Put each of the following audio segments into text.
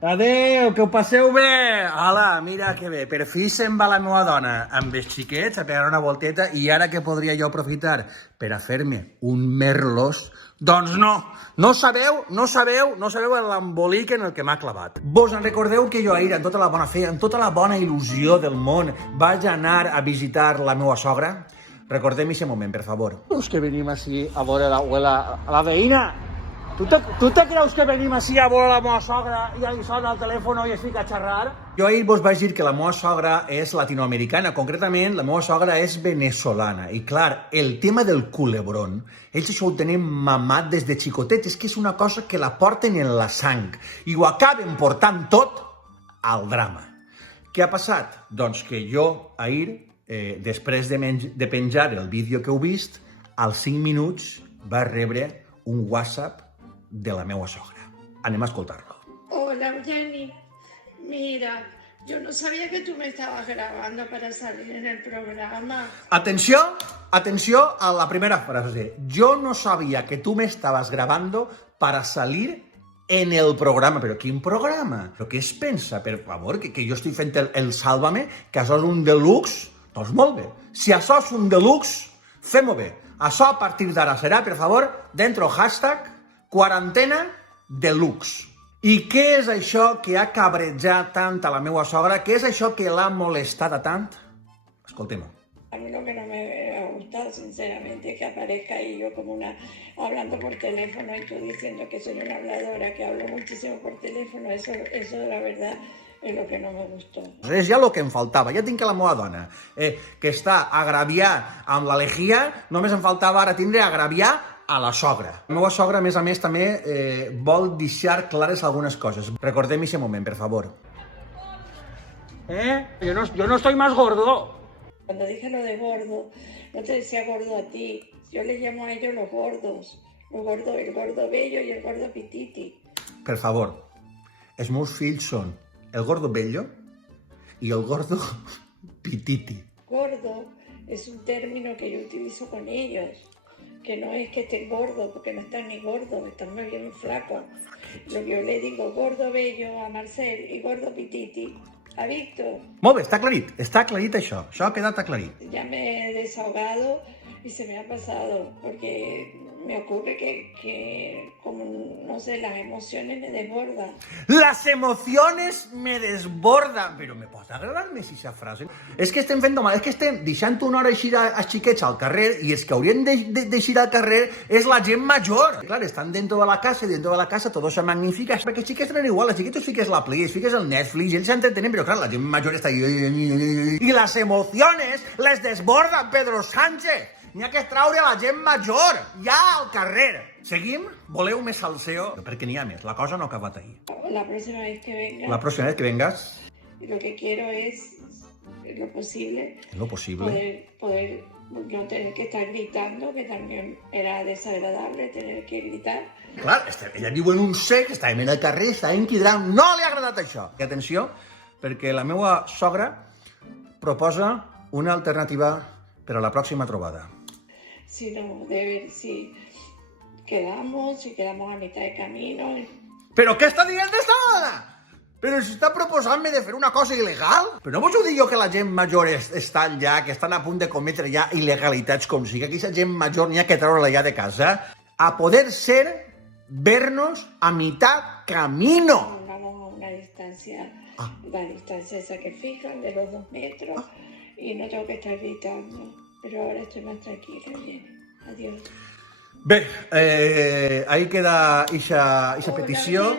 Adeu, que ho passeu bé! Hola, mira que bé, per fi se'n va la meva dona amb els xiquets a pegar una volteta i ara que podria jo aprofitar per a fer-me un merlos, doncs no sabeu l'embolic en el que m'ha clavat. Vos en recordeu que jo ahir, amb tota la bona fe, amb tota la bona il·lusió del món, vaig anar a visitar la meva sogra? Recordem aquest moment, per favor. Creus que venim així a veure la veïna? Tu te creus que venim així a veure la meva sogra i ahí sona el telèfon i es fica a xerrar? Jo ahir vos vaig dir que la meva sogra és latinoamericana, concretament la meva sogra és venezolana. I clar, el tema del culebrón, ells això ho tenen mamat des de xicotets, és que és una cosa que la porten en la sang i ho acaben portant tot al drama. Què ha passat? Doncs que jo ahir, després de penjar el vídeo que heu vist, als 5 minuts va rebre un WhatsApp de la meva sogra. Anem a escoltar-lo. Hola, Jenny. Mira, yo no sabía que tú me estabas grabando para salir en el programa. Atenció a la primera frase. Yo no sabía que tú me estabas grabando para salir en el programa. Però quin programa? Però què es pensa, per favor, que jo estic fent el Sálvame, que això és un deluxe? Doncs molt bé. Si això és un deluxe, fem-ho bé. Això a partir d'ara serà, per favor, dentro hashtag quarantena deluxe. I què és això que ha cabrejat tant a la meva sogra? Què és això que l'ha molestat tant? Escoltem-ho. A mí lo que no me ha gustado, sinceramente, que aparezca ahí yo como una, hablando por teléfono y tú diciendo que soy una habladora, que hablo muchísimo por teléfono, eso la verdad és el que no me gustó. És ja el que em faltava. Ja tinc que la meva dona, que està agraviada amb la lejía, només em faltava ara tindre agraviar a la sogra. La meva sogra, a més, també vol deixar clares algunes coses. Recordem aquest moment, per favor. Yo no estoy más gordo. Cuando dije lo de gordo, no te decía gordo a ti. Yo les llamo a ellos los gordos. El gordo bello y el gordo pititi. Per favor, els meus fills són el gordo bello y el gordo pititi. Gordo es un término que yo utilizo con ellos, que no es que estén gordos, porque no están ni gordos, están muy bien flacos. Lo que yo le digo gordo bello a Marcel y gordo pititi a Víctor. Molt bé, està aclarit això ha quedat aclarit. Ya me he desahogado y se me ha pasado, porque me ocurre que como, no sé, las emociones me desbordan. Las emociones me desbordan. Però me pot agradar més aquesta frase? És que estem fent mal, és que estem deixant una hora eixir als xiquets al carrer i els que haurien d'eixir al carrer és la gent major. Clar, estan dentro de la casa i dentro de la casa todo se magnifica, perquè els xiquets tenen igual, els xiquets fiques la Play, fiques el Netflix, ells s'entretenen, però clar, la gent major està ahí. I les emociones les desbordan, Pedro Sánchez. N'hi ha que treure la gent major, ja al carrer. Seguim? Voleu més salseo? Perquè n'hi ha més, la cosa no ha acabat ahir. La próxima vez que venga. La próxima vez que vengas. Lo que quiero es, en lo posible, poder no tener que estar gritando, que también era desagradable tener que gritar. Clar, ella viu en un sec, estàvem en el carrer, estàvem cridant, no li ha agradat això. I atenció, perquè la meva sogra proposa una alternativa per a la pròxima trobada. Si no, de ver si quedamos a mitad de camino. Però què està dient esta dona? Però si està proposant-me de fer una cosa il·legal? Però no vos ho dic jo que la gent major estan ja, que estan a punt de cometre ja il·legalitats com sigui, que aquesta gent major n'hi ha que treure-la ja de casa, a poder ser vernos a mitad camino. Vamos a una distancia, la distancia esa que fijan de los 2 metros y no tengo que estar gritando. Pero ahora estoy más tranquila, Jenny. Adiós. Bé, ahí queda eixa petició.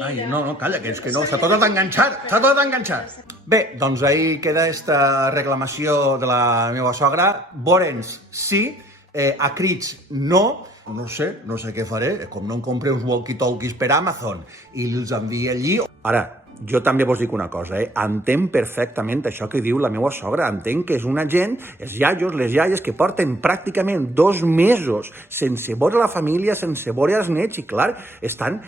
Ai, no, calla, que és que no, s'ha tot d'enganxar. Bé, doncs ahí queda esta reclamació de la meva sogra. Vore'ns sí, a crits no. No sé què faré, com no em compré uns walkie-talkies per Amazon i els envia allí. Ara, jo també vos dic una cosa, entenc perfectament això que diu la meva sogra, entenc que és una gent, els iaios, les iaies, que porten pràcticament 2 mesos sense veure la família, sense veure els nets, i clar, estan,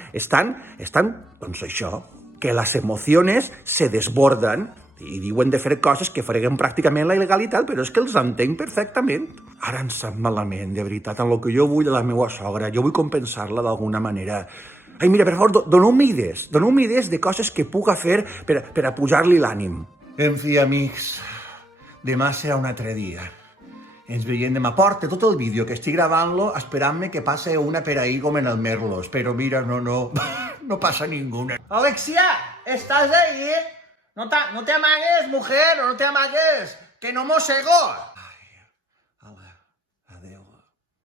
doncs això, que les emocions se desborden i diuen de fer coses que freguen pràcticament la il·legalitat, però és que els entenc perfectament. Ara em sap malament, de veritat, en el que jo vull a la meva sogra, jo vull compensar-la d'alguna manera. Ai, mira, per favor, doneu-me idees de coses que puc fer per a pujar-li l'ànim. En fi, amics, demà serà un altre dia. Ens veiem demà. Porta tot el vídeo que estic gravant-lo esperant-me que passe una per ahí com en el Merlos. Però mira, no passa ninguna. Alexia, ¿estás ahí? No te amagues, mujer, no te amagues, que no mossego.